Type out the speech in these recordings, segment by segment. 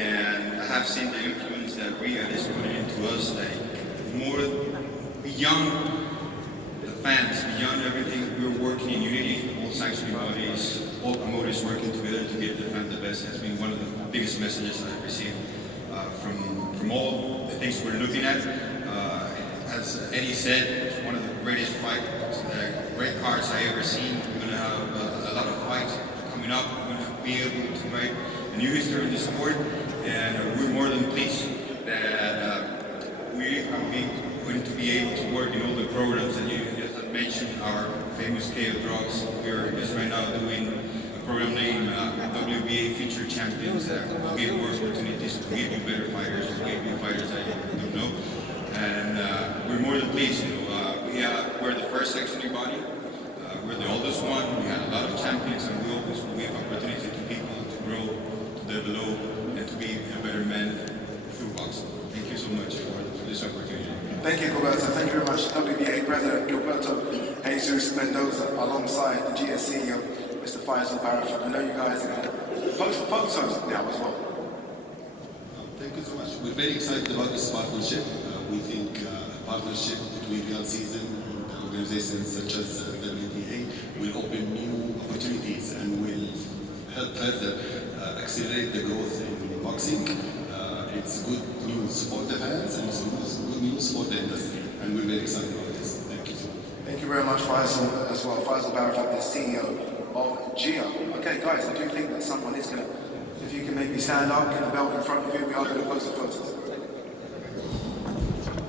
and I have seen the influence that Reyahd is putting into us, like more beyond the fans, beyond everything. We're working in unity, all sanctioning bodies, all promoters working together to give the fan the best. Has been one of the biggest messages I've received from all the things we're looking at. As Eddie said, it's one of the greatest fights, great cards I ever seen. We're going to have a lot of fights coming up. We're going to be able to write a new history in the sport, and we're more than pleased that we are going to be able to work in all the programs that you just had mentioned. Our famous K of Drugs. We're just right now doing a program named WBA Future Champions that will give more opportunities to give you better fighters, to give you fighters that you don't know. And we're more than pleased. We're the first sanctioning body. We're the oldest one. We had a lot of champions, and we always give opportunity to people to grow, to develop, and to be a better man through boxing. Thank you so much for this opportunity. Thank you, Gilberto. Thank you very much, WBA President Gilberto Jesus Mendoza, alongside the GS CEO, Mr. Faisal Barafat. I know you guys are going to post photos now as well. Thank you so much. We're very excited about this partnership. We think a partnership between Riyadh Season and organizations such as WBA will open new opportunities and will help further accelerate the growth in boxing. It's good news for the fans and it's good news for the industry, and we're very excited about this. Thank you. Thank you very much, Faisal, as well. Faisal Barafat, the CEO of GIA. Okay, guys, I do think that someone is going to, if you can maybe stand up, get the belt in front of you, we are going to post the photos.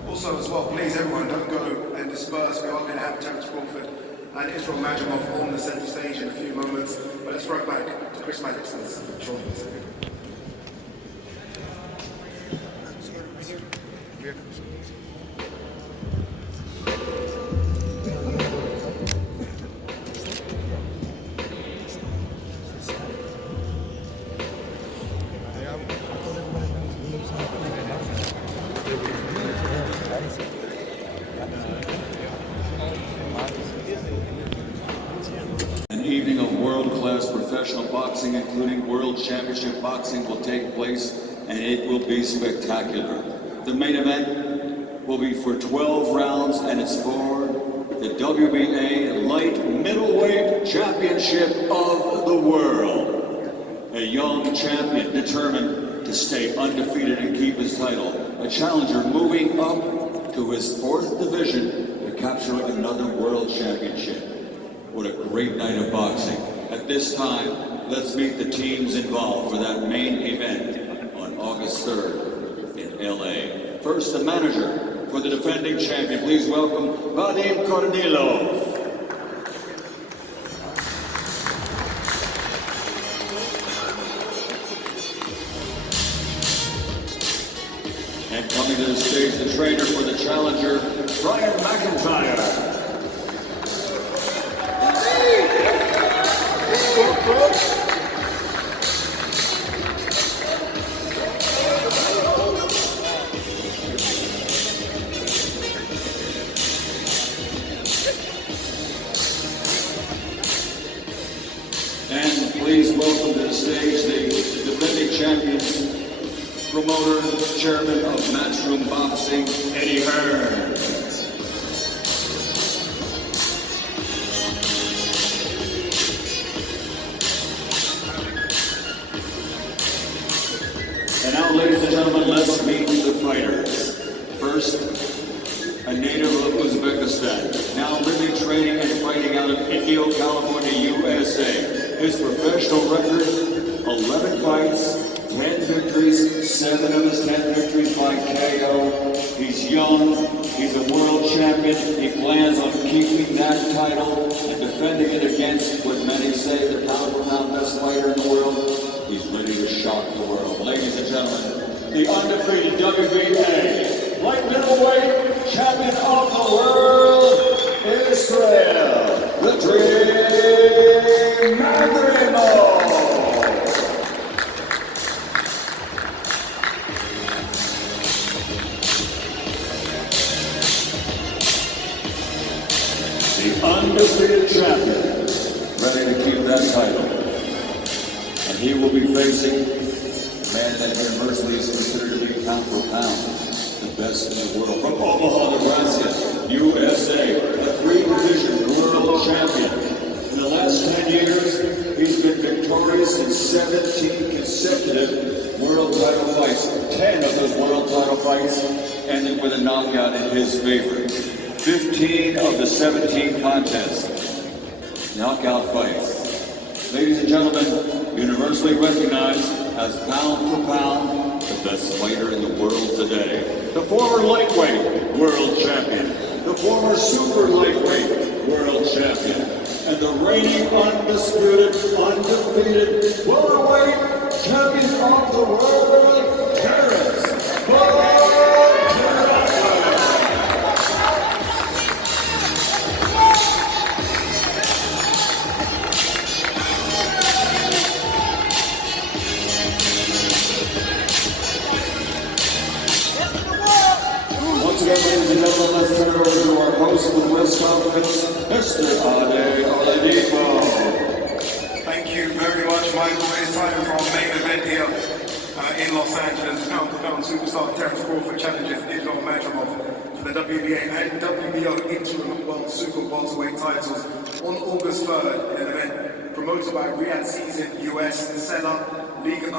Also, as well, please, everyone, don't go and disperse. We are going to have Terence Crawford and IsrailMadrimov on the center stage in a few moments. But let's throw it back to Chris Maddox. An evening of world-class professional boxing, including World Championship boxing, will take place, and it will be spectacular. The main event will be for 12 rounds, and it's for the WBA Light Middleweight Championship of the World. A young champion determined to stay undefeated and keep his title. A challenger moving up to his 4th division to capture another world championship. What a great night of boxing. At this time, let's meet the teams involved for that main event on August 3rd in LA. First, the manager for the defending champion. Please welcome Vadim Kornilov. And coming to the stage, the trainer for the challenger, Brian McIntyre. And please welcome to the stage the defending champions, promoter, chairman of Matchroom Boxing, Eddie Hearn. And now, ladies and gentlemen, let's meet the fighters. First, a native of Uzbekistan, now living, training, and fighting out of Indio, California, USA. His professional record, 11 fights, 10 victories, 7 of his 10 victories by KO. He's young, he's a world champion. He plans on keeping that title and defending it against what many say the pound-for-pound best fighter in the world. He's ready to shock the world. Ladies and gentlemen, the undefeated WBA light middleweight champion of the world, Israil, the Dream Madrimov. The undefeated champion, ready to keep that title. And he will be facing man that universally is considered to be pound for pound the best in the world. From Omaha, Nebraska, USA, a three-division world champion. In the last 10 years, he's been victorious in 17 consecutive world title fights. 10 of those world title fights ended with a knockout in his favor. 15 of the 17 contests, knockout fights. Ladies and gentlemen, universally recognized as pound for pound, the best fighter in the world today. The former lightweight world champion, the former super lightweight world champion, and the reigning undisputed, undefeated welterweight champion of the world, Terence Crawford. Once again, ladies and gentlemen, let's turn it over to our host for the press conference, Mr. Isarail. Thank you very much, Michael. It's time for our main event here in Los Angeles. Pound-for-pound superstar Terence Crawford challenges Israil Madrimov for the WBA and WBO Interim World Super Welterweight titles on August 3rd in an event promoted by Reyahd Season US, Seller, Liga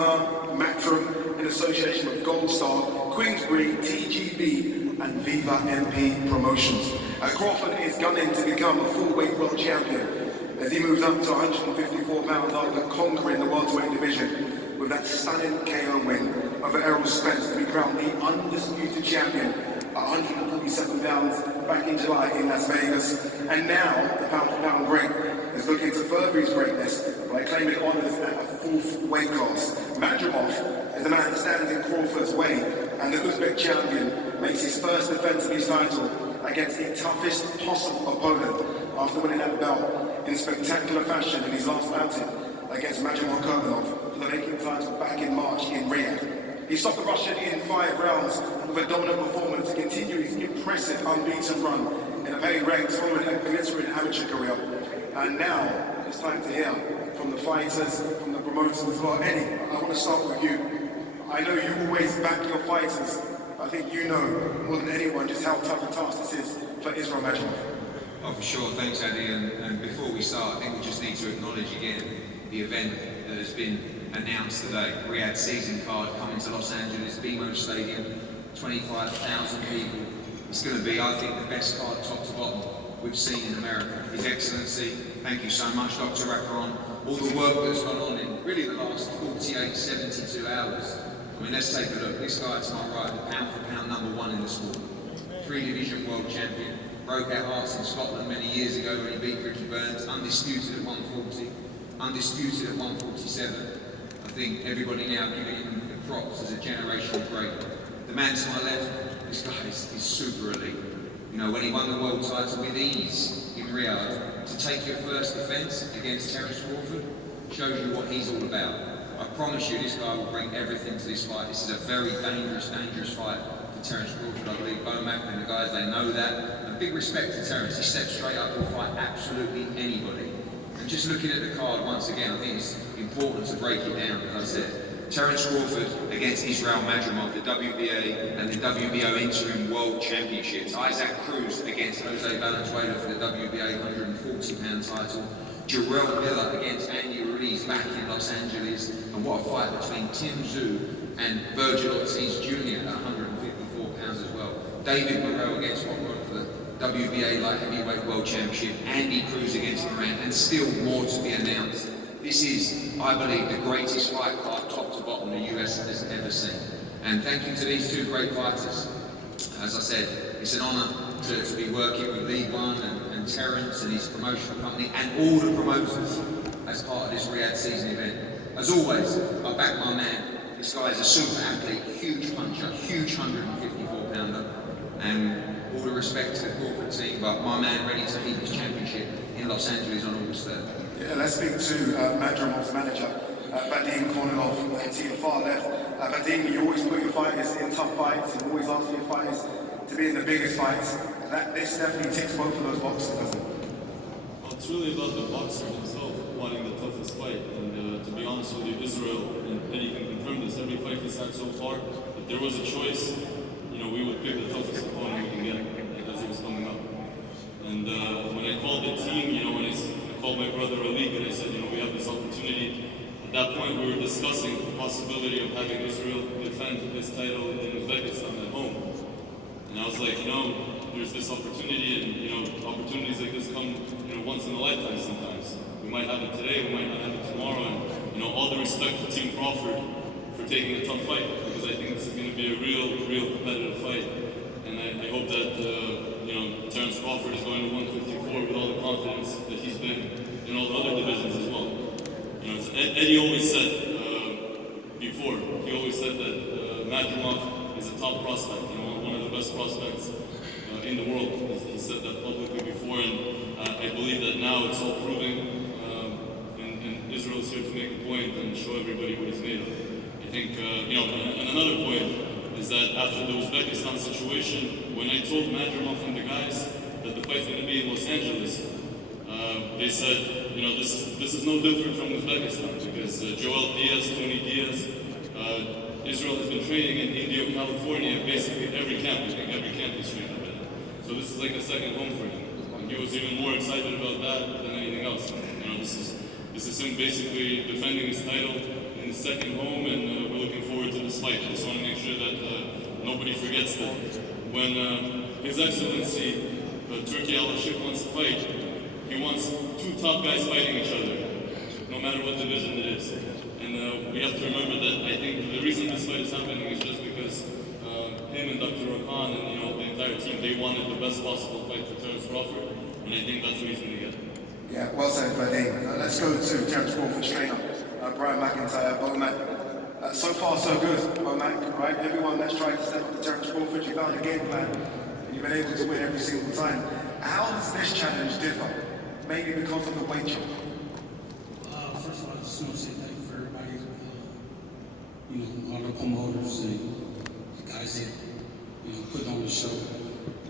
Matrim in association with Gold Star, Queensbury, TGB, and Viva MP Promotions. Crawford is gunning to become a full-weight world champion as he moves up to 154 pounds after conquering the welterweight division with that stunning KO win over Errol Spence to be crowned the undisputed champion at 147 pounds back in July in Las Vegas. And now the pound-for-pound great is looking to further his greatness by claiming honours at a fourth weight class. Madrimov is the man that stands in Crawford's way, and the Uzbek champion makes his first defence of his title against the toughest possible opponent after winning that belt in spectacular fashion in his last outing against Madrimov for the vacant title back in March in Riyadh. He stopped the Russian in 5 rounds with a dominant performance to continue his impressive unbeaten run in the paying ranks following a glittering amateur career. And now it's time to hear from the fighters, from the promoters as well. Eddie, I want to start with you. I know you always back your fighters. I think you know more than anyone just how tough a task this is for IsrailMadrimov. Oh, for sure. Thanks, Andy. And before we start, I think we just need to acknowledge again the event that has been announced today. Reyahd season card coming to Los Angeles, BMO Stadium, 25,000 people. It's going to be, I think, the best card top to bottom we've seen in America. His Excellency, thank you so much, Dr. Reyahd. All the work that's gone on in really the last 48, 72 hours. I mean, let's take a look. This guy to my right, the pound-for-pound #1 in the sport. 3-division world champion. Broke our hearts in Scotland many years ago when he beat Ricky Burns. Undisputed at 140. Undisputed at 147. I think everybody now giving him the props as a generational great. The man to my left, this guy is super elite. You know, when he won the world title with ease in Riyadh, to take your first defence against Terence Crawford shows you what he's all about. I promise you this guy will bring everything to this fight. This is a very dangerous fight for Terence Crawford. I believe Bomac and the guys, they know that. And big respect to Terence. He steps straight up and will fight absolutely anybody. And just looking at the card once again, I think it's important to break it down, as I said. Terence Crawford against Israil Madrimov, the WBA and the WBO Interim World Championships. Isaac Cruz against Jose Valenzuela for the WBA 140-pound title. Jarrell Miller against Ruiz back in Los Angeles. And what a fight between Tim Tszyu and Vergil Ortiz Jr. at 154 pounds as well. David Morell against Morell for the WBA Light Heavyweight World Championship. Andy Cruz against Morell, and still more to be announced. This is, I believe, the greatest fight card, top to bottom, the US has ever seen. And thank you to these two great fighters. As I said, it's an honour to be working with League One and Terence and his promotional company and all the promoters as part of this Reyahd season event. As always, I back my man. This guy is a super athlete, huge puncher, huge 154-pounder, and all the respect to the Crawford team, but my man ready to keep his championship in Los Angeles on August 3rd. Yeah, let's speak to Madrimov's manager, Vadim Kornilov, to your far left. Vadim, you always put your fighters in tough fights, you always ask your fighters to be in the biggest fights. This definitely ticks both of those boxes, doesn't it? Well, it's really about the boxer himself. wanting the toughest fight. And to be honest with you, Israil, and Eddie can confirm this, every fight he's had so far, if there was a choice, we would pick the toughest opponent we can get because he was coming up. And when I called the team, when I called my brother Ali and I said, we have this opportunity. At that point, we were discussing the possibility of having Israil defend his title in Uzbekistan at home. And I was like, there's this opportunity, and opportunities like this come, once in a lifetime sometimes. We might have it today, we might not have it tomorrow, and all the respect to Tim Crawford for taking a tough fight, because I think this is going to be a real competitive fight. And I hope that, Terence Crawford is going to 154 with all the confidence that he's been in all the other divisions as well. Eddie always said, he always said that Madrimov is a top prospect, one of the best prospects in the world. He said that publicly before, and I believe that now it's all proving, and Israel's here to make a point and show everybody what he's made of. I think, and another point is that after the Uzbekistan situation, when I told Madrimov and the guys that the fight's going to be in Los Angeles, they said, this is no different from Uzbekistan, because Joel Diaz, Tony Diaz, Israil has been training in Indio, California, basically every camp. I think every camp he's trained at. So this is like a second home for him. And he was even more excited about that than anything else. This is him basically defending his title in his second home, and we're looking forward to this fight. I just want to make sure that nobody forgets that when His Excellency Turkey Al-Ashik wants to fight, he wants two top guys fighting each other, no matter what division it is. And we have to remember that I think the reason this fight is happening is just because him and Dr. Rakan and the entire team, they wanted the best possible fight for Terence Crawford, and I think that's what he's going to get. Yeah, well said, Vadim. Let's go to Terence Crawford's trainer, Brian McIntyre, Bomac. So far, so good, Bomac, right? Everyone that's tried to step up to Terence Crawford, you found a game plan, and you've been able to win every single time. How does this challenge differ? Maybe because of the weight jump? First of all, I just want to say thank you for everybody, all the promoters and the guys that, put on the show.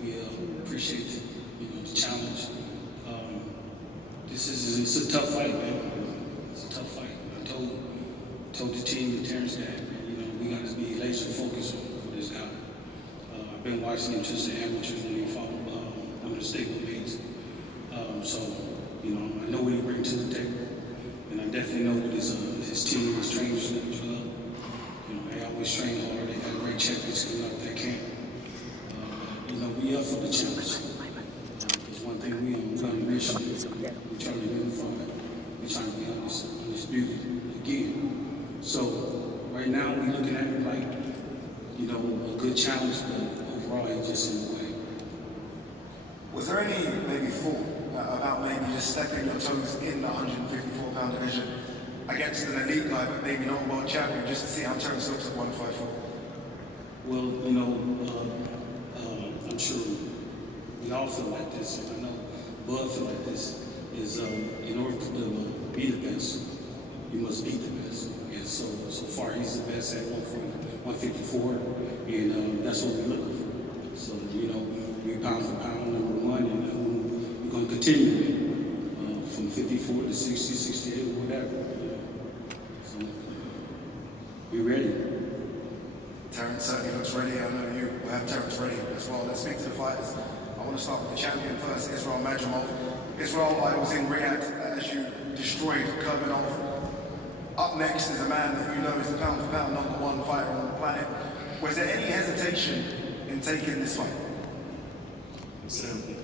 We appreciate the challenge. It's a tough fight, man. It's a tough fight. I told the team and Terence that, we got to be laser focused for this guy. I've been watching him since the amateurs when he fought under the stablemates. So, I know what he brings to the table, and I definitely know what his team, his trainers do as well. They always train hard. They got great champions coming out of that camp. We up for the challenge. It's one thing we on the mission. We're trying to unify. We're trying to be undisputed again. So right now we're looking at it like, a good challenge, but overall it's just in the way. Was there any maybe thought about maybe just stepping your toes in the 154-pound division against an elite guy, but maybe not a world champion, just to see how Terence looks at 154? Well, I'm sure we all feel like this, and I know Bud feel like this, is in order to be the best, you must beat the best. And so far he's the best at 154, and that's what we're looking for. So, we're pound for pound number one, and we're going to continue it from 54 to 60, 68, whatever. So, we're ready. Terence certainly looks ready. I know you will have Terence ready as well. Let's speak to the fighters. I want to start with the champion first, Israil Madrimov. Israil, I was in Reyahd as you destroyed Kurbanov. Up next is a man that is the pound-for-pound #1 fighter on the planet. Was there any hesitation in taking this fight? Assalamu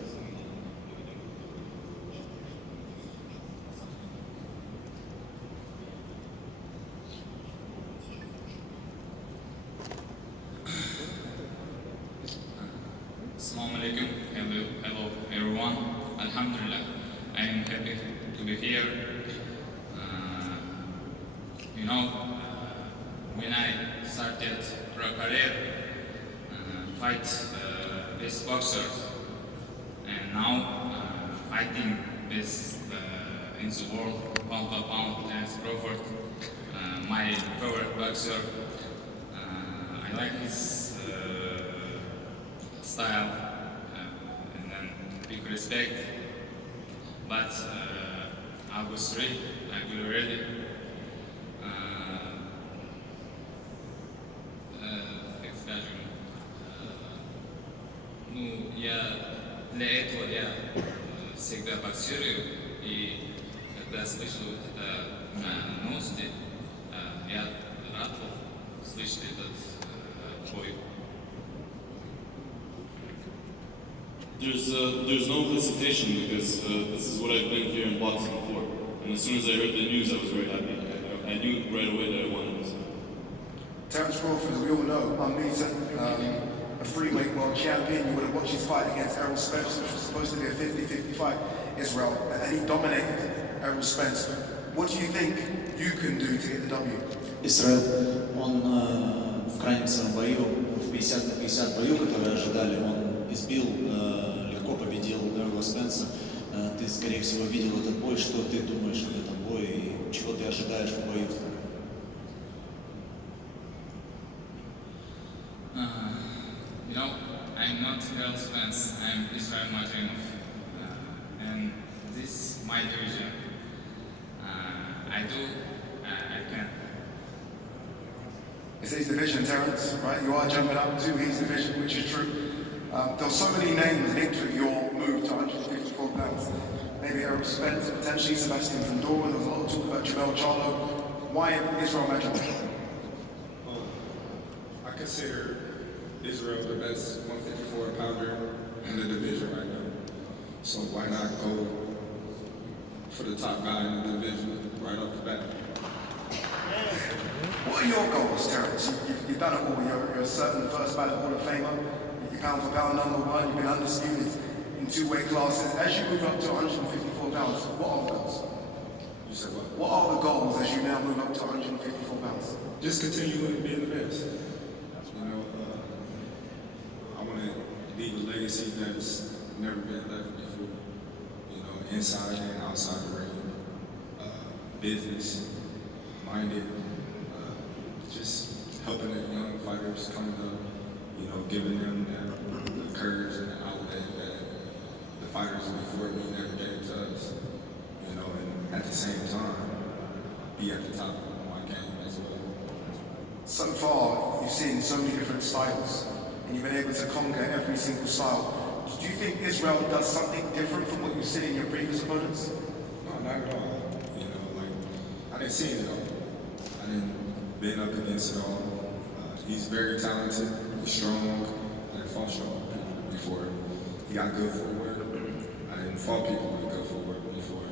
alaikum. Hello everyone. Alhamdulillah. I am happy to be here. When I started pro career, fight with boxers, and now fighting with in the world pound for pound Terence Crawford, my favorite boxer. I like his style and then big respect, but August 3 I feel ready. Как скажем, ну, я для этого я всегда боксирую, и когда слышу это на новости, я рад слышать этот бой. There's no hesitation because this is what I've been here in boxing for. And as soon as I heard the news, I was very happy. I knew right away that I wanted this. Terence Crawford, as we all know, unbeaten, a free-weight world champion. You would have watched his fight against Jarrell Miller, which was supposed to be a 50-50 Israel, and he dominated Jarrell Miller. What do you think you can do to get the W? Израил, он в крайнем своем бою, в 50-50 бою, который ожидали, он избил, легко победил Jarrell Miller. Ты, скорее всего, видел этот бой. Что ты думаешь об этом бое и чего ты ожидаешь в бою? You know, I'm not Jarrell fans, I'm IsrailMadrimov. And this is my division. I can. It's his division, Terence, right? You are jumping up to his division, which is true. There are so many names linked with your move to 154 pounds. Maybe Jarrell Spence, potentially Sebastian Fundora. There was a lot of talk about Jamel Charlo. Why IsrailMadrimov? I consider Israel the best 154 pounder in the division right now. So why not go for the top guy in the division right off the bat? What are your goals, Terence? You've done it all. You're a certain first ballot Hall of Famer. You're pound for pound #1. You've been undisputed in 2 weight classes. As you move up to 154 pounds, what are the goals? You said what? What are the goals as you now move up to 154 pounds? Just continue being the best. You know, I want to leave a legacy that's never been left before. You know, inside and outside the ring. Business minded. Just helping the young fighters coming up. You know, giving them the courage and the outlet that the fighters before me never gave to us. You know, and at the same time, be at the top of my game as well. So far, you've seen so many different styles, and you've been able to conquer every single style. Do you think Israel does something different from what you've seen in your previous opponents? No, not at all. You know, like, I didn't see it all. I didn't been up against it all. He's very talented, he's strong. I didn't fought strong before. He got good footwork. I didn't fought people with good footwork before.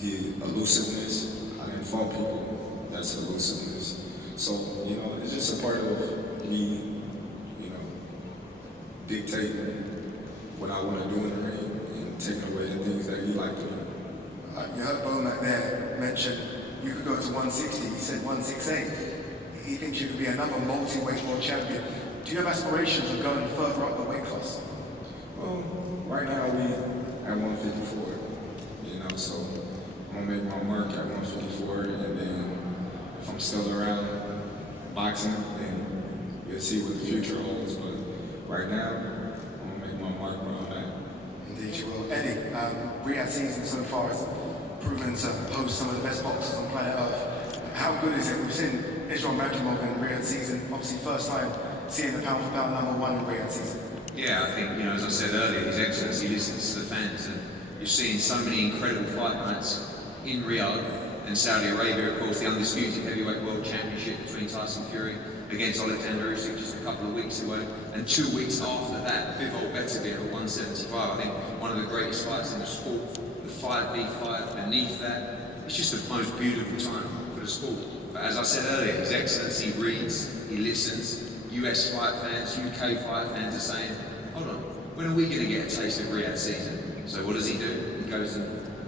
He elusiveness. I didn't fought people that's elusiveness. So, you know, it's just a part of me, you know, dictating what I want to do in the ring and taking away the things that he liked to do. You heard Bomac there mention you could go to 160. He said 168. He thinks you could be another multi-weight world champion. Do you have aspirations of going further up the weight class? Well, right now we at 154, you know, so I'm gonna make my mark at 154, and then if I'm still around boxing, then we'll see what the future holds. But right now, I'm gonna make my mark where I'm at. Indeed you will. Eddie, Reyahd season so far has proven to host some of the best boxers on planet Earth. How good is it? We've seen IsrailMadrimov in Reyahd season, obviously first time seeing the pound for pound #1 in Reyahd season. Yeah, I think, you know, as I said earlier, His Excellency listens to the fans, and you're seeing so many incredible fight nights in Riyadh and Saudi Arabia. Of course, the undisputed heavyweight world championship between Tyson Fury against Alexander Usyk just a couple of weeks away, and 2 weeks after that, Bivol Beterbiev at 175. I think one of the greatest fights in the sport. The 5v5 beneath that, it's just the most beautiful time for the sport. But as I said earlier, His Excellency reads, he listens. US fight fans, UK fight fans are saying, hold on, when are we going to get a taste of Reyahd season? So what does he do? He goes and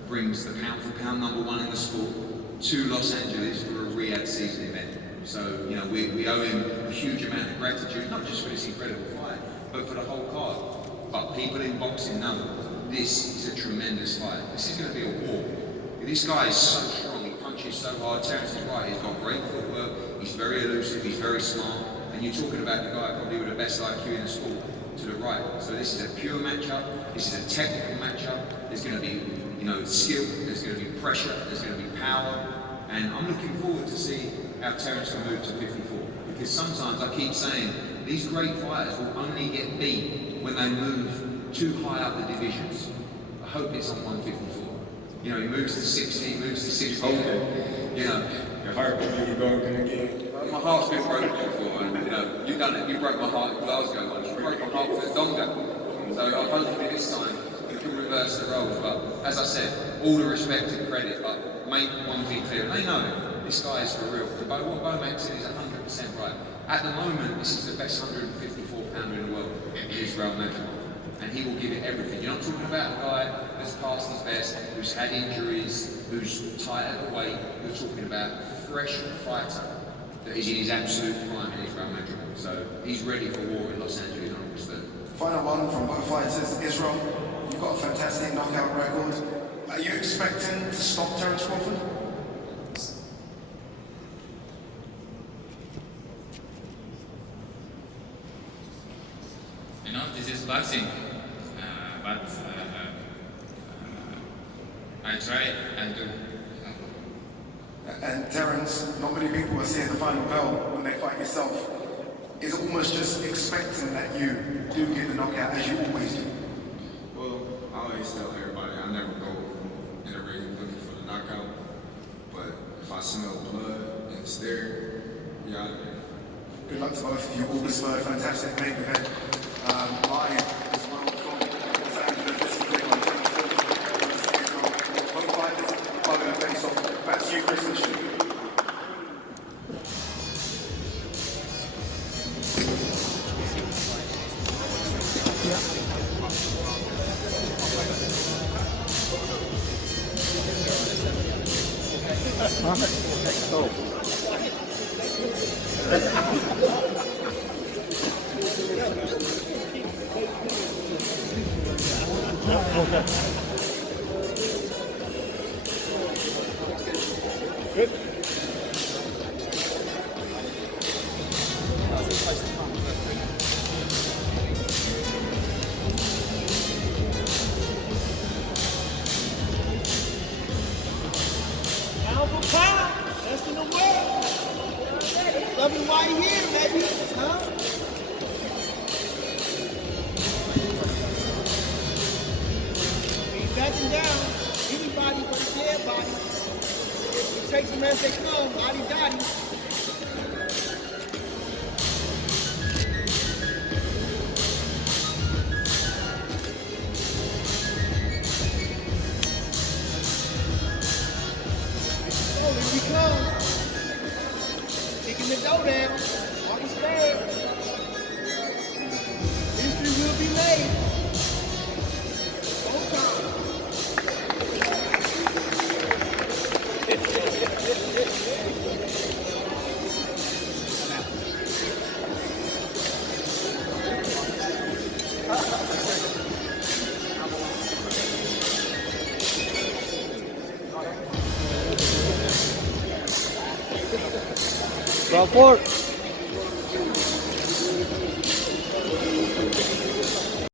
brings the pound for pound #1 in the sport to Los Angeles for a Reyahd season event. So, you know, we owe him a huge amount of gratitude, not just for this incredible fight, but for the whole card. But people in boxing know this is a tremendous fight. This is going to be a war. This guy is so strong, he punches so hard. Terence is right, he's got great footwork, he's very elusive, he's very smart. And you're talking about the guy probably with the best IQ in the sport to the right. So this is a pure matchup, this is a technical matchup. There's going to be, you know, skill, there's going to be pressure, there's going to be power, and I'm looking forward to see how Terence can move to 54. Because sometimes I keep saying, these great fighters will only get beat when they move too high up the divisions. I hope it's on 154. You know, he moves to 60, he moves to 60. You know, Your heart will be broken again. my heart's been broken before, and you know, you done it. You broke my heart in Glasgow once. You broke my heart for Donga. So hopefully this time we can reverse the roles. But as I said, all the respect and credit. But make one thing clear: they know this guy is for real. What Bomac said is 100% right. At the moment, this is the best 154 pounder in the world, IsrailMadrimov. And he will give it everything. You're not talking about a guy that's past his best, who's had injuries, who's tight at the weight. You're talking about a fresh fighter that is in his absolute prime in IsrailMadrimov. So he's ready for war in Los Angeles on August 3rd. Final one from both fighters. Israel, you've got a fantastic knockout record. Are you expecting to stop Terence Crawford? You know, this is boxing, but I try and do. And Terence, not many people are seeing the final bell when they fight yourself. Is almost just expecting that you do get the knockout as you always do. Well, I always tell everybody I never go in the ring looking for the knockout. But if I smell blood and it's there, you're out of there. Good luck to both of you. August 3rd, fantastic main event. Live as well from Los Angeles. This is great on TerenceCrawford. Both fighters are going to face off. Back to you, Chris and Stu. Pound for pound, best in the world. Love you while you're here, baby. Huh? Ain't backing down. Anybody but a dead body. It takes them as they come, body dotty. Here we come. Kicking the door down. August 3rd. History will be made. Whole time. Crawford.